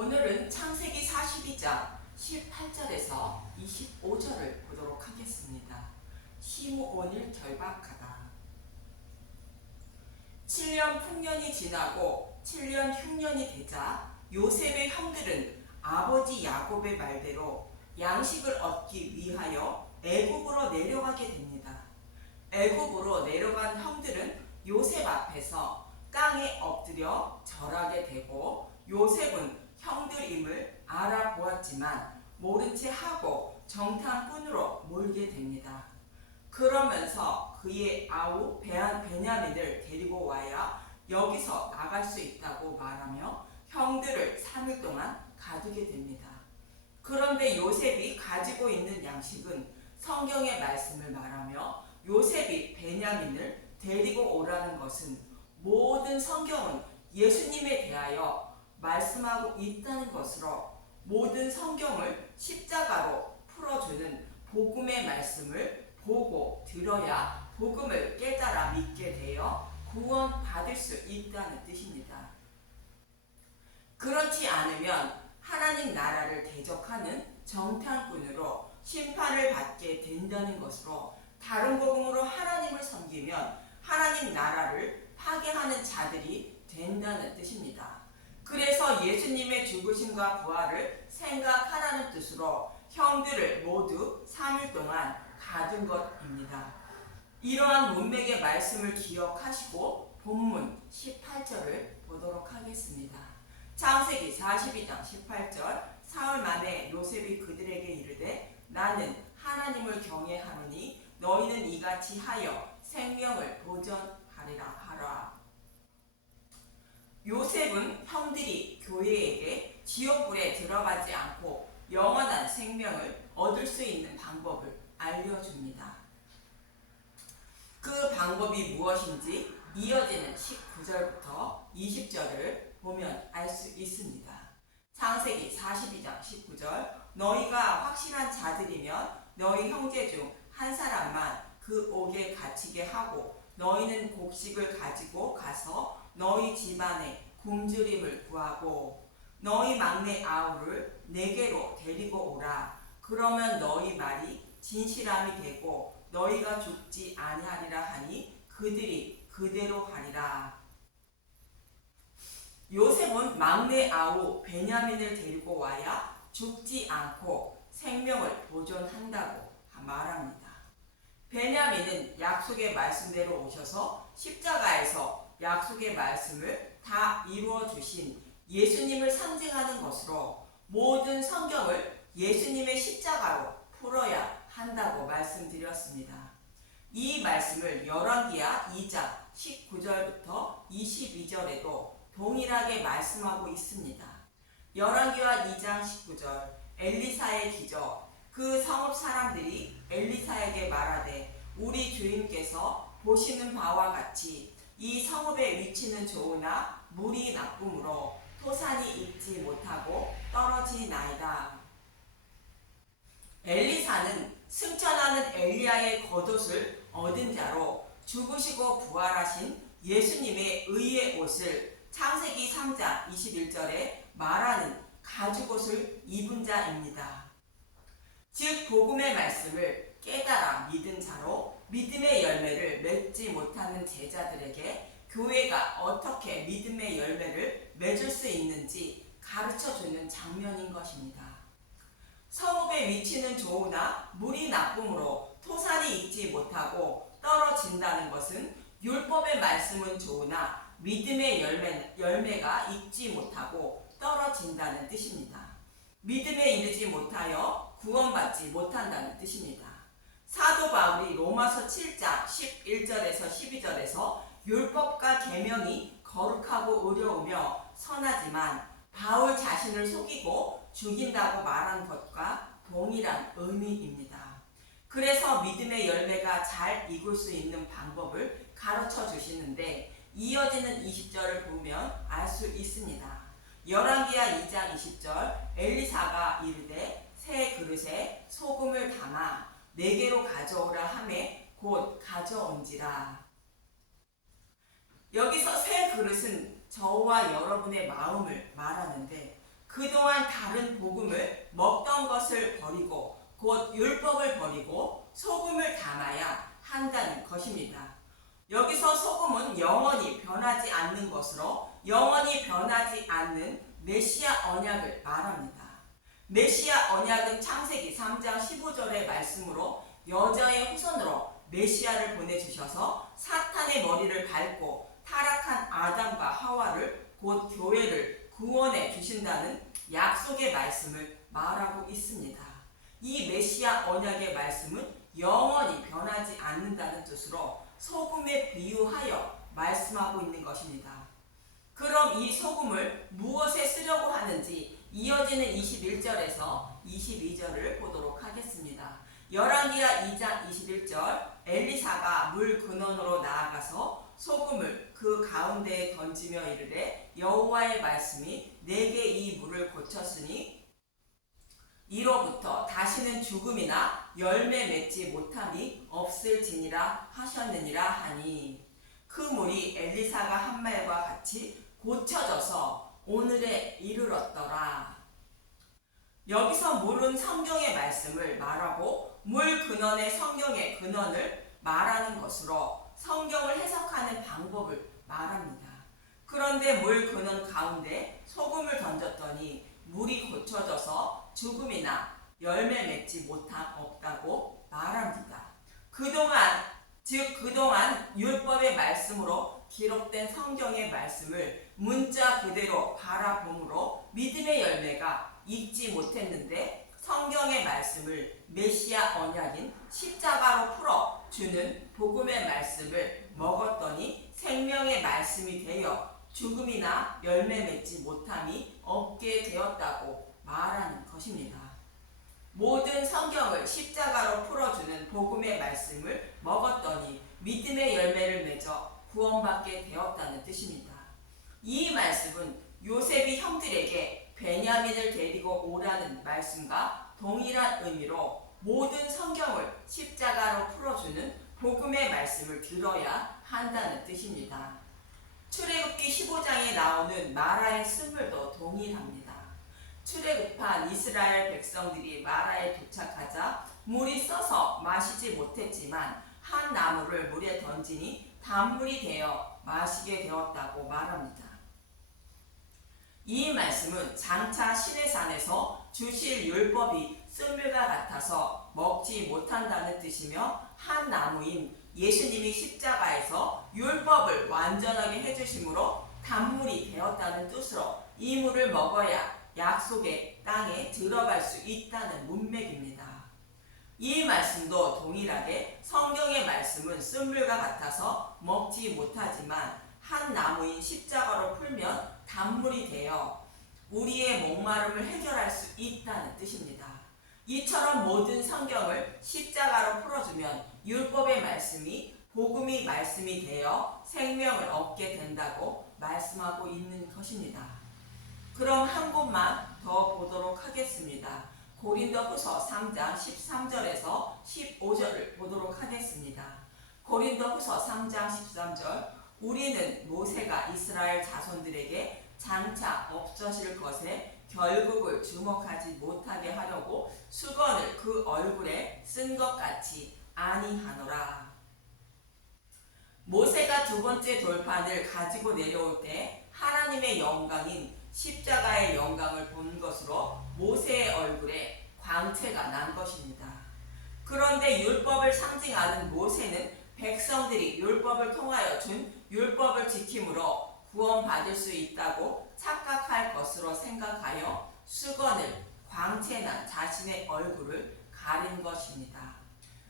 오늘은 창세기 42장 18절에서 25절을 보도록 하겠습니다. 시므온을 결박하다. 7년 풍년이 지나고 7년 흉년이 되자 요셉의 형들은 아버지 야곱의 말대로 양식을 얻기 위하여 애굽으로 내려가게 됩니다. 애굽으로 내려간 형들은 요셉 앞에서 땅에 엎드려 절하게 되고, 요셉은 형들임을 알아보았지만 모른 채 하고 정탐꾼으로 몰게 됩니다. 그러면서 그의 아우 베냐민을 데리고 와야 여기서 나갈 수 있다고 말하며 형들을 3일 동안 가두게 됩니다. 그런데 요셉이 가지고 있는 양식은 성경의 말씀을 말하며, 요셉이 베냐민을 데리고 오라는 것은 모든 성경은 예수님에 대하여 말씀하고 있다는 것으로, 모든 성경을 십자가로 풀어주는 복음의 말씀을 보고 들어야 복음을 깨달아 믿게 되어 구원받을 수 있다는 뜻입니다. 그렇지 않으면 하나님 나라를 대적하는 정탐꾼으로 심판을 받게 된다는 것으로, 다른 복음으로 하나님을 섬기면 하나님 나라를 파괴하는 자들이 된다는 뜻입니다. 그래서 예수님의 죽으심과 부활을 생각하라는 뜻으로 형들을 모두 3일 동안 가둔 것입니다. 이러한 문맥의 말씀을 기억하시고 본문 18절을 보도록 하겠습니다. 창세기 42장 18절. 사흘 만에 요셉이 그들에게 이르되 나는 하나님을 경외하노니 너희는 이같이 하여 생명을 보존하리라 하라. 요셉은 형들이 교회에게 지옥불에 들어가지 않고 영원한 생명을 얻을 수 있는 방법을 알려줍니다. 그 방법이 무엇인지 이어지는 19절부터 20절을 보면 알 수 있습니다. 창세기 42장 19절. 너희가 확실한 자들이면 너희 형제 중 한 사람만 그 옥에 갇히게 하고, 너희는 곡식을 가지고 가서 너희 집안에 굶주림을 구하고 너희 막내 아우를 내게로 데리고 오라. 그러면 너희 말이 진실함이 되고 너희가 죽지 아니하리라 하니 그들이 그대로 하리라. 요셉은 막내 아우 베냐민을 데리고 와야 죽지 않고 생명을 보존한다고 말합니다. 베냐민은 약속의 말씀대로 오셔서 십자가에서 약속의 말씀을 다 이루어 주신 예수님을 상징하는 것으로, 모든 성경을 예수님의 십자가로 풀어야 한다고 말씀드렸습니다. 이 말씀을 열왕기하 2장 19절부터 22절에도 동일하게 말씀하고 있습니다. 열왕기하 2장 19절. 엘리사의 기적. 그 성읍 사람들이 엘리사에게 말하되 우리 주인께서 보시는 바와 같이 이 성읍의 위치는 좋으나 물이 나쁨으로 토산이 익지 못하고 떨어지나이다. 엘리사는 승천하는 엘리야의 겉옷을 얻은 자로, 죽으시고 부활하신 예수님의 의의 옷을 창세기 3장 21절에 말하는 가죽옷을 입은 자입니다. 즉 복음의 말씀을 깨달아 믿은 자로, 믿음의 열매를 맺지 못하는 제자들에게 교회가 어떻게 믿음의 열매를 맺을 수 있는지 가르쳐주는 장면인 것입니다. 성읍의 위치는 좋으나 물이 나쁨으로 토산이 익지 못하고 떨어진다는 것은, 율법의 말씀은 좋으나 믿음의 열매가 익지 못하고 떨어진다는 뜻입니다. 믿음에 이르지 못하여 구원받지 못한다는 뜻입니다. 사도 바울이 로마서 7장 11절에서 12절에서 율법과 계명이 거룩하고 의로우며 선하지만 바울 자신을 속이고 죽인다고 말한 것과 동일한 의미입니다. 그래서 믿음의 열매가 잘 익을 수 있는 방법을 가르쳐 주시는데, 이어지는 20절을 보면 알 수 있습니다. 열왕기하 2장 20절. 엘리사가 이르되 새 그릇에 소금을 담아 내게로 가져오라 하매 곧 가져온지라. 여기서 새 그릇은 저와 여러분의 마음을 말하는데, 그동안 다른 복음을 먹던 것을 버리고 곧 율법을 버리고 소금을 담아야 한다는 것입니다. 여기서 소금은 영원히 변하지 않는 것으로 영원히 변하지 않는 메시아 언약을 말합니다. 메시아 언약은 창세기 3장 15절의 말씀으로 여자의 후손으로 메시아를 보내주셔서 사탄의 머리를 밟고 타락한 아담과 하와를 곧 교회를 구원해 주신다는 약속의 말씀을 말하고 있습니다. 이 메시아 언약의 말씀은 영원히 변하지 않는다는 뜻으로 소금에 비유하여 말씀하고 있는 것입니다. 그럼 이 소금을 무엇에 쓰려고 하는지 이어지는 21절에서 22절을 보도록 하겠습니다. 열왕기하 2장 21절 엘리사가 물 근원으로 나아가서 소금을 그 가운데에 던지며 이르되 여호와의 말씀이 내게 이 물을 고쳤으니 이로부터 다시는 죽음이나 열매 맺지 못함이 없을지니라 하셨느니라 하니 그 물이 엘리사가 한 말과 같이 고쳐져서 오늘에 이르렀더라. 여기서 물은 성경의 말씀을 말하고 물 근원의 성경의 근원을 말하는 것으로 성경을 해석하는 방법을 말합니다. 그런데 물 근원 가운데 소금을 던졌더니 물이 고쳐져서 죽음이나 열매 맺지 못함 없다고 말합니다. 그동안 율법의 말씀으로 기록된 성경의 말씀을 문자 그대로 바라봄으로 믿음의 열매가 익지 못했는데 성경의 말씀을 메시아 언약인 십자가로 풀어 주는 복음의 말씀을 먹었더니 생명의 말씀이 되어 죽음이나 열매 맺지 못함이 없게 되었다고 말하는 것입니다. 모든 성경을 십자가로 풀어주는 복음의 말씀을 먹었더니 믿음의 열매를 맺어 구원받게 되었다는 뜻입니다. 이 말씀은 요셉이 형들에게 베냐민을 데리고 오라는 말씀과 동일한 의미로 모든 성경을 십자가로 풀어주는 복음의 말씀을 들어야 한다는 뜻입니다. 출애굽기 15장에 나오는 마라의 쓴물도 동일합니다. 출애굽한 이스라엘 백성들이 마라에 도착하자 물이 써서 마시지 못했지만 한 나무를 물에 던지니 단물이 되어 마시게 되었다고 말합니다. 이 말씀은 장차 시내산에서 주실 율법이 쓴물과 같아서 먹지 못한다는 뜻이며 한 나무인 예수님이 십자가에서 율법을 완전하게 해주심으로 단물이 되었다는 뜻으로 이 물을 먹어야 약속의 땅에 들어갈 수 있다는 문맥입니다. 이 말씀도 동일하게 성경의 말씀은 쓴물과 같아서 먹지 못하지만 한 나무인 십자가로 풀면 단물이 되어 우리의 목마름을 해결할 수 있다는 뜻입니다. 이처럼 모든 성경을 십자가로 풀어주면 율법의 말씀이 복음이 말씀이 되어 생명을 얻게 된다고 말씀하고 있는 것입니다. 그럼 한 곳만 더 보도록 하겠습니다. 고린도후서 3장 13절에서 15절을 보도록 하겠습니다. 고린도후서 3장 13절 우리는 모세가 이스라엘 자손들에게 장차 없어질 것에 결국을 주목하지 못하게 하려고 수건을 그 얼굴에 쓴 것 같이 아니하노라. 모세가 두 번째 돌판을 가지고 내려올 때 하나님의 영광인 십자가의 영광을 본 것으로 모세의 얼굴에 광채가 난 것입니다. 그런데 율법을 상징하는 모세는 백성들이 율법을 통하여 준 율법을 지킴으로 구원받을 수 있다고 착각할 것으로 생각하여 수건을 광채난 자신의 얼굴을 가린 것입니다.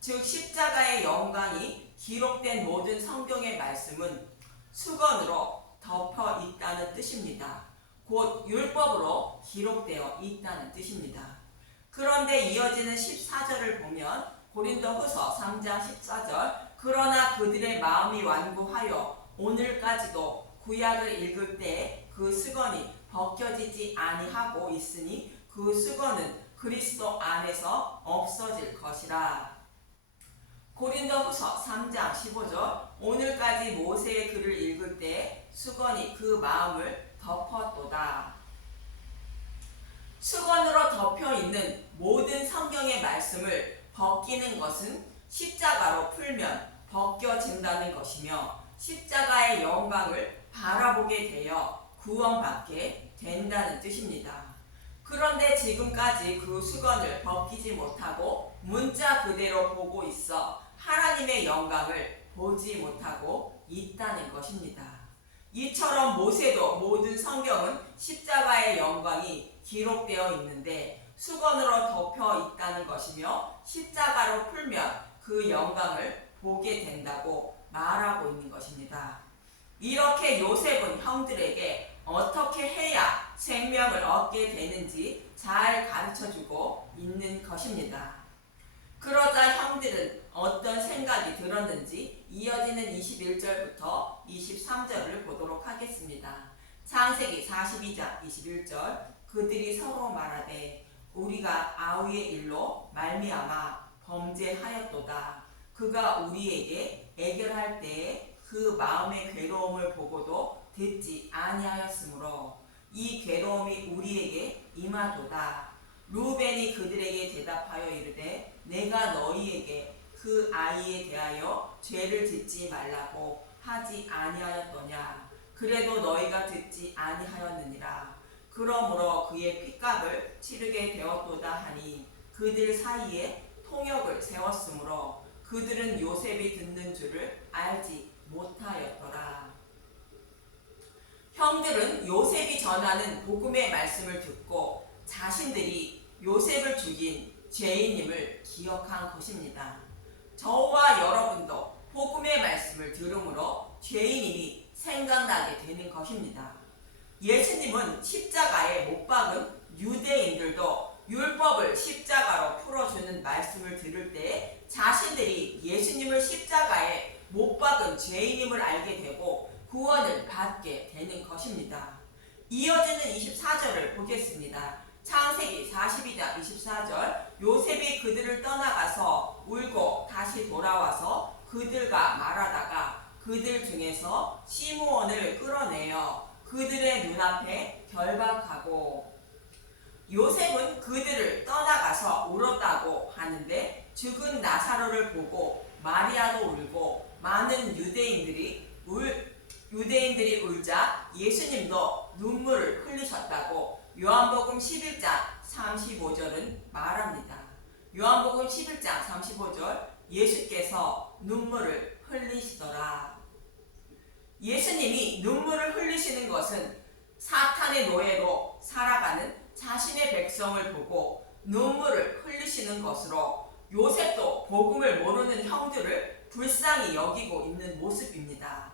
즉 십자가의 영광이 기록된 모든 성경의 말씀은 수건으로 덮여 있다는 뜻입니다. 곧 율법으로 기록되어 있다는 뜻입니다. 그런데 이어지는 14절을 보면 고린도후서 3장 14절 그러나 그들의 마음이 완고하여 오늘까지도 구약을 읽을 때 그 수건이 벗겨지지 아니하고 있으니 그 수건은 그리스도 안에서 없어질 것이라. 고린도후서 3장 15절 오늘까지 모세의 글을 읽을 때 수건이 그 마음을 덮었도다. 수건으로 덮여 있는 모든 성경의 말씀을 벗기는 것은 십자가로 풀면 벗겨진다는 것이며 십자가의 영광을 바라보게 되어 구원받게 된다는 뜻입니다. 그런데 지금까지 그 수건을 벗기지 못하고 문자 그대로 보고 있어 하나님의 영광을 보지 못하고 있다는 것입니다. 이처럼 모세도 모든 성경은 십자가의 영광이 기록되어 있는데 수건으로 덮여 있다는 것이며 십자가로 풀면 그 영광을 보게 된다고 말하고 있는 것입니다. 이렇게 요셉은 형들에게 어떻게 해야 생명을 얻게 되는지 잘 가르쳐주고 있는 것입니다. 그러자 형들은 어떤 생각이 들었는지 이어지는 21절부터 23절을 보도록 하겠습니다. 창세기 42장 21절 그들이 서로 말하되 우리가 아우의 일로 말미암아 범죄하였도다. 그가 우리에게 애결할 때에 그 마음의 괴로움을 보고도 듣지 아니하였으므로 이 괴로움이 우리에게 임하도다. 루벤이 그들에게 대답하여 이르되 내가 너희에게 그 아이에 대하여 죄를 짓지 말라고 하지 아니하였더냐. 그래도 너희가 듣지 아니하였느니라. 그러므로 그의 핏값을 치르게 되었도다 하니 그들 사이에 통역을 세웠으므로 그들은 요셉이 듣는 줄을 알지 못하였더라. 형들은 요셉이 전하는 복음의 말씀을 듣고 자신들이 요셉을 죽인 죄인임을 기억한 것입니다. 저와 여러분도 복음의 말씀을 들음으로 죄인임이 생각나게 되는 것입니다. 예수님은 십자가에 못 박은 유대인들도 율법을 십자가로 풀어주는 말씀을 들을 때 자신들이 예수님을 십자가에 못 박은 죄인임을 알게 되고 구원을 받게 되는 것입니다. 이어지는 24절을 보겠습니다. 창세기 42장 24절 요셉이 그들을 떠나가서 울고 다시 돌아와서 그들과 말하다가 그들 중에서 시므온을 끌어내어 그들의 눈앞에 결박하고 요셉은 그들을 떠나가서 울었다고 하는데 죽은 나사로를 보고 마리아도 울고 많은 유대인들이 울자 예수님도 눈물을 흘리셨다고 요한복음 11장 35절은 말합니다. 요한복음 11장 35절 예수께서 눈물을 흘리시더라. 예수님이 눈물을 흘리시는 것은 사탄의 노예로 살아가는 자신의 백성을 보고 눈물을 흘리시는 것으로 요셉도 복음을 모르는 형들을 불쌍히 여기고 있는 모습입니다.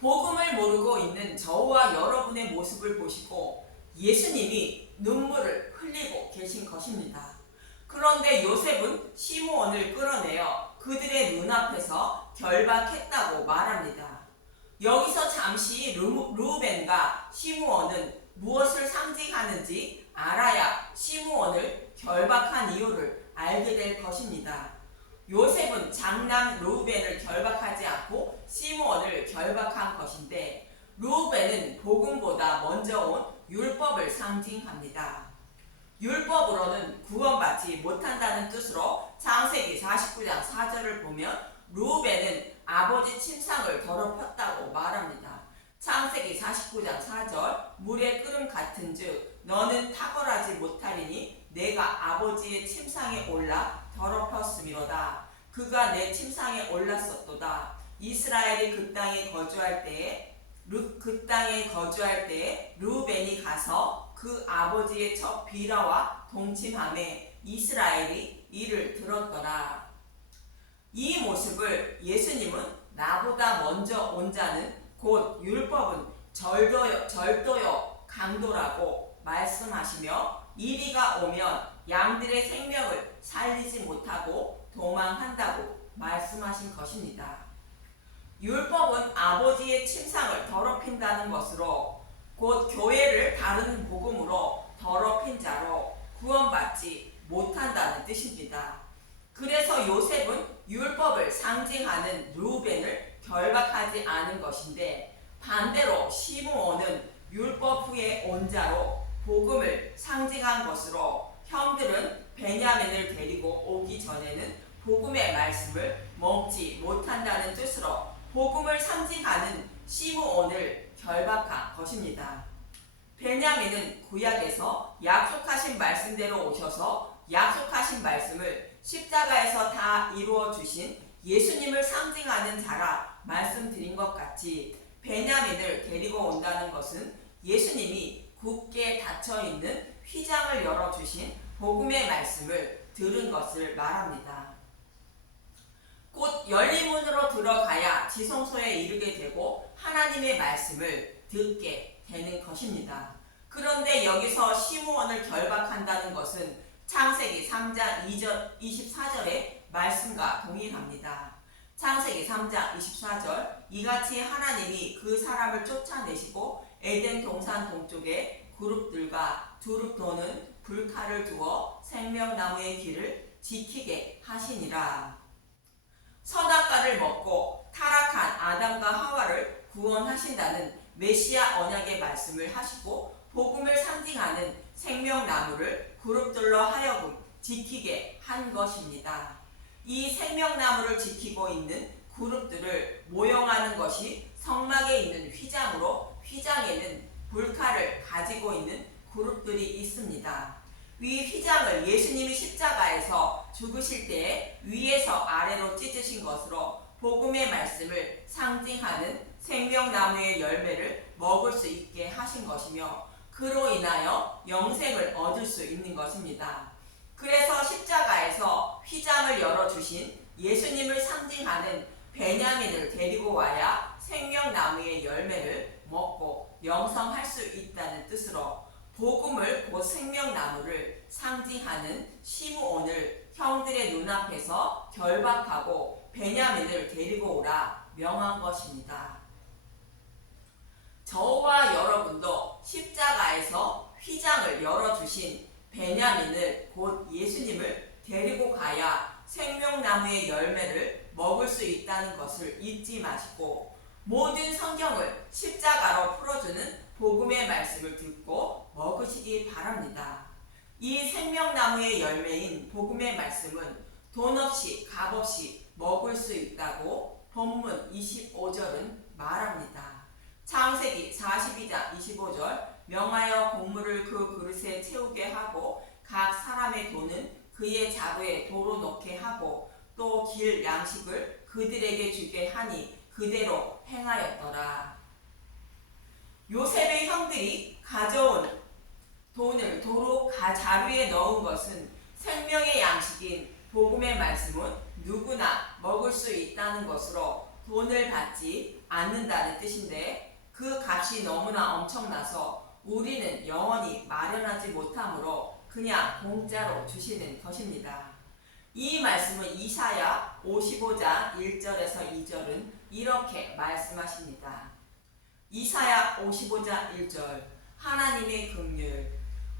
복음을 모르고 있는 저와 여러분의 모습을 보시고 예수님이 눈물을 흘리고 계신 것입니다. 그런데 요셉은 시므온을 끌어내어 그들의 눈앞에서 결박했다고 말합니다. 여기서 잠시 루벤과 시므온은 무엇을 상징하는지 알아야 시므온을 결박한 이유를 알게 될 것입니다. 요셉은 장남 루벤을 결박하지 않고 시므온을 결박한 것인데 루벤은 복음보다 먼저 온 율법을 상징합니다. 율법으로는 구원받지 못한다는 뜻으로 창세기 49장 4절을 보면 루벤은 아버지 침상을 더럽혔다고 말합니다. 창세기 49장 4절 물의 끓음 같은즉 너는 탁월하지 못하리니 내가 아버지의 침상에 올라 더럽혔음이로다. 그가 내 침상에 올랐었도다. 이스라엘이 그 땅에 거주할 때에 루벤이 가서 그 아버지의 첫 비라와 동침함에 이스라엘이 이를 들었더라. 이 모습을 예수님은 나보다 먼저 온 자는 곧 율법은 절도요 강도라고 말씀하시며 이리가 오면 양들의 생명을 살리지 못하고 도망한다고 말씀하신 것입니다. 율법은 아버지의 침상을 더럽힌다는 것으로 곧 교회를 다른 복음으로 더럽힌 자로 구원받지 못한다는 뜻입니다. 그래서 요셉은 율법을 상징하는 루벤을 결박하지 않은 것인데 반대로 시므온은 율법 후에 온 자로 복음을 상징한 것으로 형들은 베냐민을 데리고 오기 전에는 복음의 말씀을 먹지 못한다는 뜻으로 복음을 상징하는 시므온을 결박한 것입니다. 베냐민은 구약에서 약속하신 말씀대로 오셔서 약속하신 말씀을 십자가에서 다 이루어 주신 예수님을 상징하는 자라 말씀드린 것 같이 베냐민을 데리고 온다는 것은 예수님이 굳게 닫혀있는 휘장을 열어주신 복음의 말씀을 들은 것을 말합니다. 곧 열린 문으로 들어가야 지성소에 이르게 되고 하나님의 말씀을 듣게 되는 것입니다. 그런데 여기서 시므온을 결박한다는 것은 창세기 3장 24절의 말씀과 동일합니다. 창세기 3장 24절 이같이 하나님이 그 사람을 쫓아내시고 에덴 동산 동쪽에 그룹들과 두릅 도는 불칼을 두어 생명나무의 길을 지키게 하시니라. 선악과를 먹고 타락한 아담과 하와를 구원하신다는 메시아 언약의 말씀을 하시고 복음을 상징하는 생명나무를 그룹들로 하여금 지키게 한 것입니다. 이 생명나무를 지키고 있는 그룹들을 모형하는 것이 성막에 있는 휘장으로 휘장에는 불칼을 가지고 있는 그룹들이 있습니다. 이 휘장을 예수님이 십자가에서 죽으실 때에 위에서 아래로 찢으신 것으로 복음의 말씀을 상징하는 생명나무의 열매를 먹을 수 있게 하신 것이며 그로 인하여 영생을 얻을 수 있는 것입니다. 그래서 십자가에서 휘장을 열어주신 예수님을 상징하는 베냐민을 데리고 와야 생명나무의 열매를 먹고 영성할 수 있다는 뜻으로 복음을 곧 생명나무를 상징하는 시므온을 형들의 눈앞에서 결박하고 베냐민을 데리고 오라 명한 것입니다. 저와 여러분도 십자가에서 휘장을 열어주신 베냐민을 곧 예수님을 데리고 가야 생명나무의 열매를 먹을 수 있다는 것을 잊지 마시고 모든 성경을 십자가로 풀어주는 복음의 말씀을 듣고 먹으시기 바랍니다. 이 생명나무의 열매인 복음의 말씀은 돈 없이 값 없이 먹을 수 있다고 본문 25절은 말합니다. 창세기 42장 25절 명하여 곡물을 그 그릇에 채우게 하고 각 사람의 돈은 그의 자루에 도로 넣게 하고 또 길 양식을 그들에게 주게 하니 그대로 행하였더라. 요셉의 형들이 가져온 돈을 도로 자루에 넣은 것은 생명의 양식인 복음의 말씀은 누구나 먹을 수 있다는 것으로 돈을 받지 않는다는 뜻인데 그 값이 너무나 엄청나서 우리는 영원히 마련하지 못하므로 그냥 공짜로 주시는 것입니다. 이 말씀은 이사야 55장 1절에서 2절은 이렇게 말씀하십니다. 이사야 55장 1절 하나님의 긍휼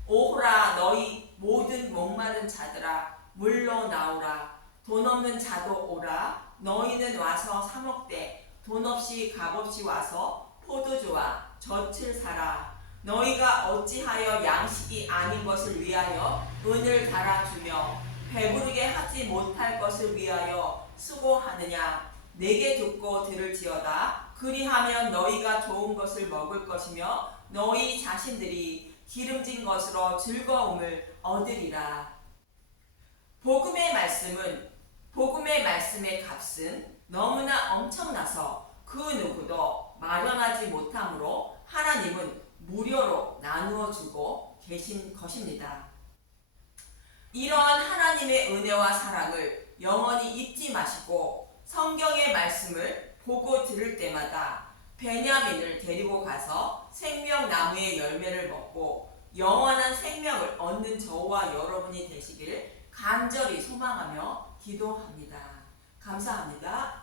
오호라 너희 모든 목마른 자들아 물로 나오라 돈 없는 자도 오라 너희는 와서 사 먹되 돈 없이 값 없이 와서 포도주와 젖을 사라 너희가 어찌하여 양식이 아닌 것을 위하여 은을 달아주며 배부르게 하지 못할 것을 위하여 수고하느냐 내게 듣고 들을지어다 그리하면 너희가 좋은 것을 먹을 것이며 너희 자신들이 기름진 것으로 즐거움을 얻으리라. 복음의 말씀의 값은 너무나 엄청나서 그 누구도 마련하지 못하므로 하나님은 무료로 나누어 주고 계신 것입니다. 이러한 하나님의 은혜와 사랑을 영원히 잊지 마시고 성경의 말씀을 보고 들을 때마다 베냐민을 데리고 가서 생명나무의 열매를 먹고 영원한 생명을 얻는 저와 여러분이 되시길 간절히 소망하며 기도합니다. 감사합니다.